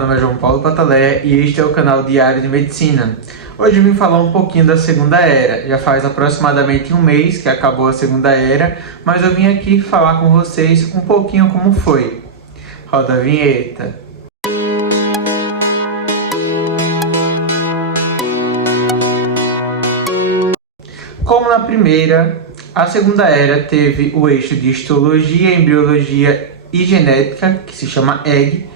nome é João Paulo Patalé e este é o canal Diário de Medicina. Hoje eu vim falar um pouquinho da Segunda Era. Já faz aproximadamente um mês que acabou a Segunda Era, mas eu vim aqui falar com vocês um pouquinho como foi. Roda a vinheta. Como na primeira, a Segunda Era teve o eixo de histologia, embriologia e genética, que se chama EG,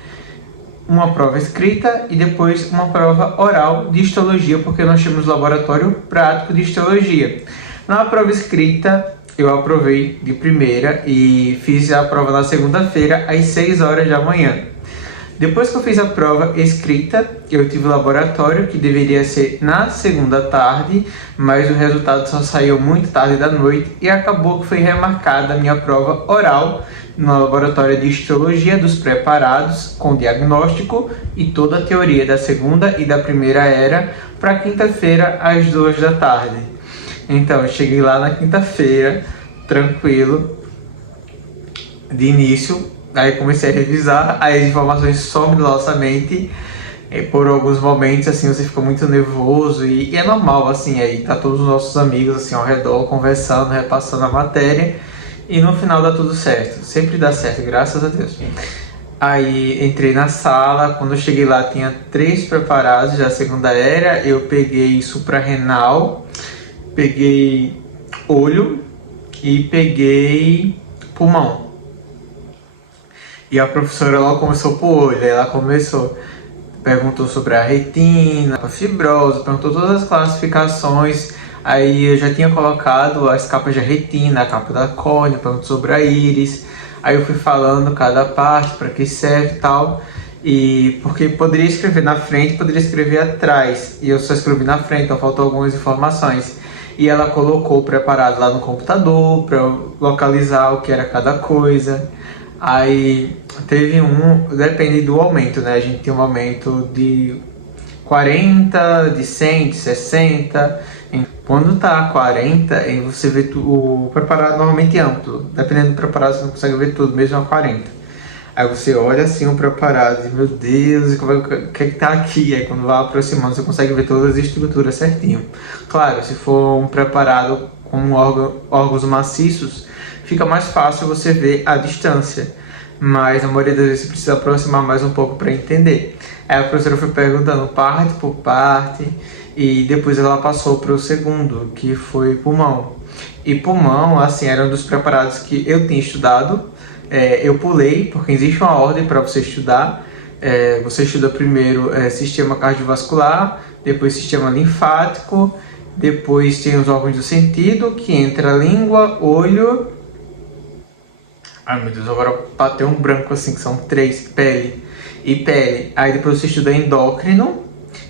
uma prova escrita e depois uma prova oral de histologia, porque nós temos laboratório prático de histologia. Na prova escrita, eu aprovei de primeira e fiz a prova na segunda-feira, às 6 horas da manhã. Depois que eu fiz a prova escrita, eu tive o laboratório, que deveria ser na segunda tarde, mas o resultado só saiu muito tarde da noite e acabou que foi remarcada a minha prova oral no laboratório de histologia dos preparados, com diagnóstico e toda a teoria da segunda e da primeira era, para quinta-feira, às 2 da tarde. Então, eu cheguei lá na quinta-feira, tranquilo, de início. Aí comecei a revisar, aí as informações somem da nossa mente, por alguns momentos, assim, você fica muito nervoso, e é normal, assim, aí tá todos os nossos amigos, assim, ao redor, conversando, repassando a matéria, e no final dá tudo certo, sempre dá certo, graças a Deus. Aí entrei na sala, quando eu cheguei lá tinha 3 preparados da Segunda Era, eu peguei suprarrenal, peguei olho e peguei pulmão. E a professora ela começou por olho, ela perguntou sobre a retina, a fibrose, perguntou todas as classificações. Aí eu já tinha colocado as capas da retina, a capa da córnea, perguntou sobre a íris. Aí eu fui falando cada parte, para que serve e tal. E porque poderia escrever na frente, poderia escrever atrás. E eu só escrevi na frente, então faltou algumas informações. E ela colocou o preparado lá no computador, para localizar o que era cada coisa. Aí teve depende do aumento, né? A gente tem um aumento de 40, de 100, de 60. Quando tá 40, aí você vê o preparado normalmente amplo. Dependendo do preparado, você não consegue ver tudo, mesmo a 40. Aí você olha assim o preparado e diz, meu Deus, o que é que tá aqui? Aí quando vai aproximando, você consegue ver todas as estruturas certinho. Claro, se for um preparado com órgãos maciços, fica mais fácil você ver a distância, mas na maioria das vezes você precisa aproximar mais um pouco para entender. Aí a professora foi perguntando parte por parte e depois ela passou para o segundo, que foi pulmão. E pulmão, assim, era um dos preparados que eu tinha estudado. Eu pulei, porque existe uma ordem para você estudar. Você estuda primeiro sistema cardiovascular, depois sistema linfático, depois tem os órgãos do sentido, que entra língua, olho. Ai meu Deus, agora bateu um branco assim, que são 3, pele. Aí depois você estuda endócrino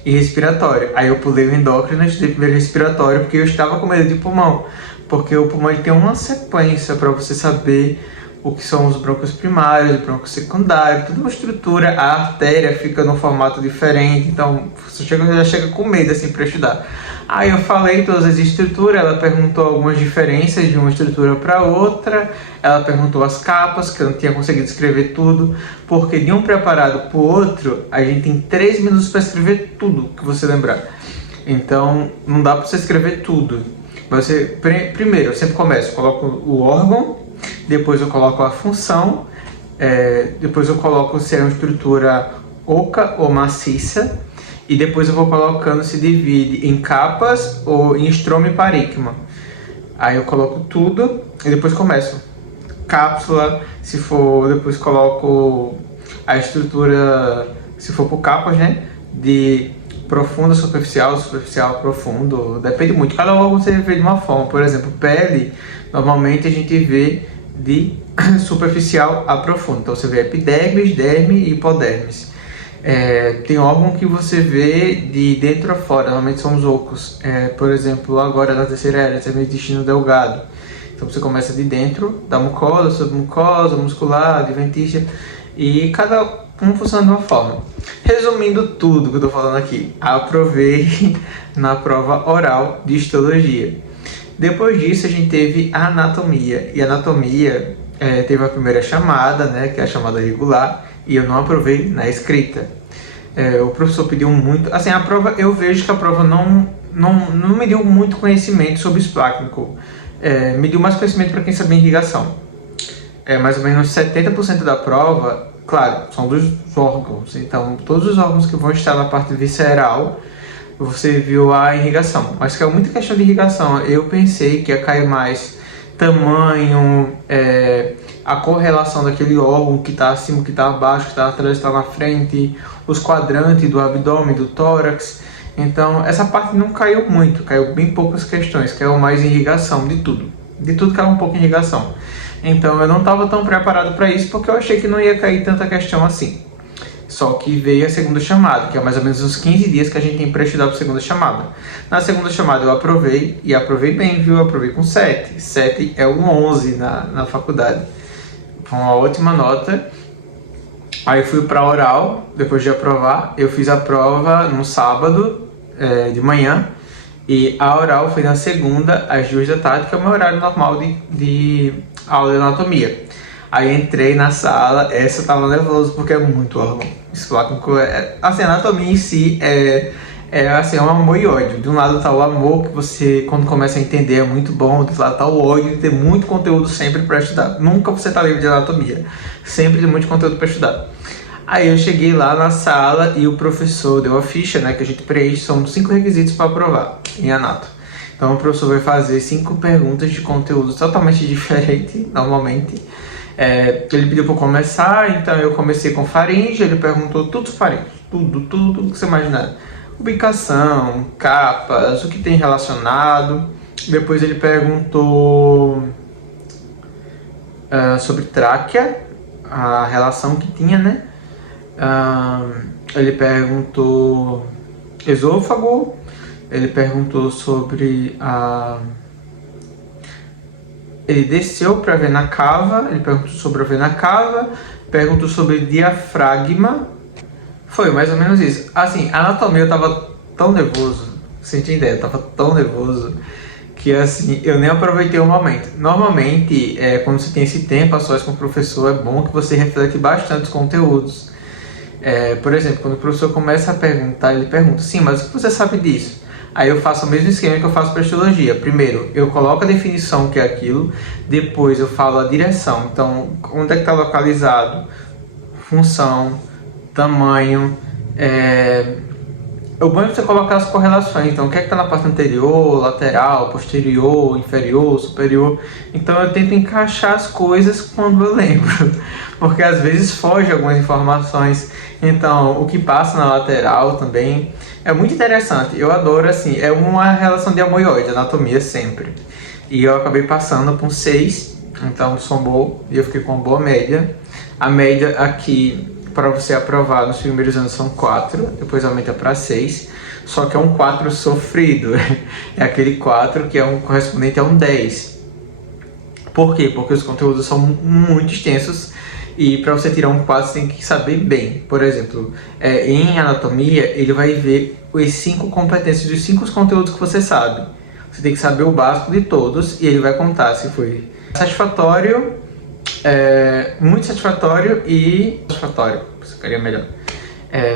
e respiratório. Aí eu pulei o endócrino e estudei primeiro respiratório, porque eu estava com medo de pulmão. Porque o pulmão ele tem uma sequência para você saber o que são os brônquios primários, os brônquios secundários, toda uma estrutura. A artéria fica num formato diferente, então você já chega com medo assim para estudar. Aí eu falei todas as estruturas, ela perguntou algumas diferenças de uma estrutura para outra, ela perguntou as capas, que eu não tinha conseguido escrever tudo, porque de um preparado para o outro, a gente tem 3 minutos para escrever tudo que você lembrar. Então, não dá para você escrever tudo. Primeiro, eu sempre começo, coloco o órgão, depois eu coloco a função, depois eu coloco se é uma estrutura oca ou maciça, e depois eu vou colocando, se divide em capas ou em estroma e parênquima. Aí eu coloco tudo e depois começo. Cápsula, se for, depois coloco a estrutura, se for por capas, né? De profundo, superficial, profundo, depende muito. Cada órgão você vê de uma forma. Por exemplo, pele, normalmente a gente vê de superficial a profundo. Então você vê epidermis, derme e hipodermis. Tem órgão que você vê de dentro a fora, normalmente são os ocos. Por exemplo, agora na terceira era, você vê o intestino delgado. Então você começa de dentro da mucosa, submucosa, muscular, adventícia, e cada um funciona de uma forma. Resumindo tudo que eu estou falando aqui, aprovei na prova oral de histologia. Depois disso a gente teve a anatomia, e a anatomia teve a primeira chamada, né, que é a chamada regular, e eu não aprovei na escrita. O professor pediu muito, assim, a prova, eu vejo que a prova não me deu muito conhecimento sobre Splachnikow. Me deu mais conhecimento para quem sabia irrigação. Mais ou menos 70% da prova, claro, são dos órgãos, então todos os órgãos que vão estar na parte visceral, você viu a irrigação, mas caiu muita questão de irrigação. Eu pensei que ia cair mais tamanho, a correlação daquele órgão que está acima, que está abaixo, que está atrás, que está na frente, os quadrantes do abdômen, do tórax. Então essa parte não caiu muito, caiu bem poucas questões, caiu mais irrigação de tudo caiu um pouco em irrigação. Então eu não estava tão preparado para isso, porque eu achei que não ia cair tanta questão assim. Só que veio a segunda chamada, que é mais ou menos uns 15 dias que a gente tem para estudar para a segunda chamada. Na segunda chamada eu aprovei, e aprovei bem, viu? Eu aprovei com 7. 7 é um 11 na faculdade. Foi uma ótima nota. Aí fui para oral, depois de aprovar. Eu fiz a prova no sábado, de manhã. E a oral foi na segunda, às 2 da tarde, que é o meu horário normal de aula de anatomia. Aí entrei na sala, essa eu tava nervoso porque é muito órgão. Splachnikow assim, a anatomia em si assim, um amor e ódio. De um lado tá o amor, que você, quando começa a entender, é muito bom. Do outro lado tá o ódio de ter muito conteúdo sempre para estudar. Nunca você tá livre de anatomia. Sempre tem muito conteúdo para estudar. Aí eu cheguei lá na sala e o professor deu a ficha, né, que a gente preenche, são 5 requisitos para aprovar em anato. Então o professor vai fazer 5 perguntas de conteúdo totalmente diferente, normalmente. Ele pediu para eu começar, então eu comecei com faringe, ele perguntou tudo faringe, tudo que você imaginar. Ubicação, capas, o que tem relacionado. Depois ele perguntou sobre tráquea, a relação que tinha, né? Ele perguntou esôfago, ele perguntou sobre ele desceu para a vena cava, ele perguntou sobre a vena cava, perguntou sobre diafragma. Foi mais ou menos isso. Assim, a anatomia eu tava tão nervoso, sem ter ideia, eu tava tão nervoso que assim, eu nem aproveitei o momento. Normalmente, quando você tem esse tempo a sós com o professor, é bom que você reflete bastante os conteúdos. Por exemplo, quando o professor começa a perguntar, ele pergunta, sim, mas o que você sabe disso? Aí eu faço o mesmo esquema que eu faço para histologia. Primeiro, eu coloco a definição que é aquilo, depois eu falo a direção. Então, onde é que está localizado? Função, tamanho. O bom é você colocar as correlações. Então, o que é que está na parte anterior, lateral, posterior, inferior, superior. Então, eu tento encaixar as coisas quando eu lembro, porque às vezes foge algumas informações. Então, o que passa na lateral também é muito interessante. Eu adoro, assim, é uma relação de amor e ódio, anatomia sempre. E eu acabei passando com 6, então sombou, e eu fiquei com uma boa média. A média aqui, para você aprovar nos primeiros anos, são 4, depois aumenta para 6, só que é um 4 sofrido. É aquele 4 que é correspondente a um 10. Por quê? Porque os conteúdos são muito extensos. E para você tirar um 4, você tem que saber bem. Por exemplo, em anatomia, ele vai ver as 5 competências dos 5 conteúdos que você sabe. Você tem que saber o básico de todos e ele vai contar se foi satisfatório, muito satisfatório e satisfatório, se queria melhor.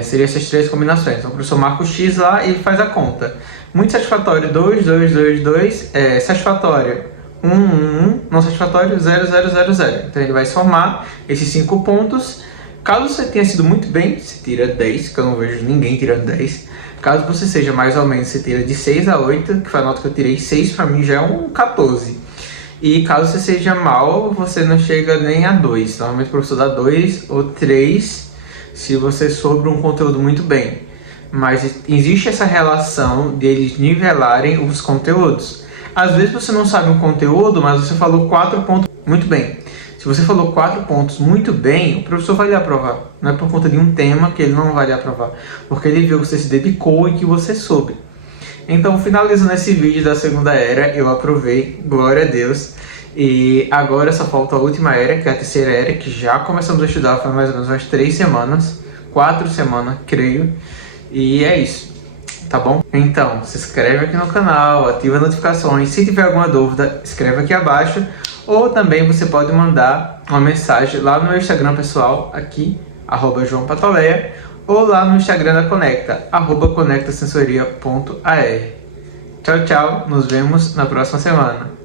Seria essas 3 combinações. Então o professor marca o X lá e ele faz a conta. Muito satisfatório, 2, 2, 2, 2. Satisfatório, 1, 1, 1, não satisfatório, 0, 0, 0, 0. Então ele vai somar esses 5 pontos. Caso você tenha sido muito bem, você tira 10, que eu não vejo ninguém tirando 10. Caso você seja mais ou menos, você tira de 6 a 8, que foi a nota que eu tirei. 6 para mim já é um 14. E caso você seja mal, você não chega nem a 2. Normalmente o professor dá 2 ou 3 se você soube um conteúdo muito bem. Mas existe essa relação de eles nivelarem os conteúdos. Às vezes você não sabe um conteúdo, mas você falou 4 pontos muito bem. Se você falou 4 pontos muito bem, o professor vai lhe aprovar. Não é por conta de um tema que ele não vai lhe aprovar, porque ele viu que você se dedicou e que você soube. Então, finalizando esse vídeo da segunda era, eu aprovei, glória a Deus. E agora só falta a última era, que é a terceira era, que já começamos a estudar faz mais ou menos umas 3 semanas, 4 semanas, creio. E é isso. Tá bom? Então, se inscreve aqui no canal, ativa as notificações. Se tiver alguma dúvida, escreve aqui abaixo. Ou também você pode mandar uma mensagem lá no meu Instagram pessoal, aqui, @JoãoPatoleia. ou lá no Instagram da Conecta, @conectasensoria.ar. Tchau, tchau, nos vemos na próxima semana.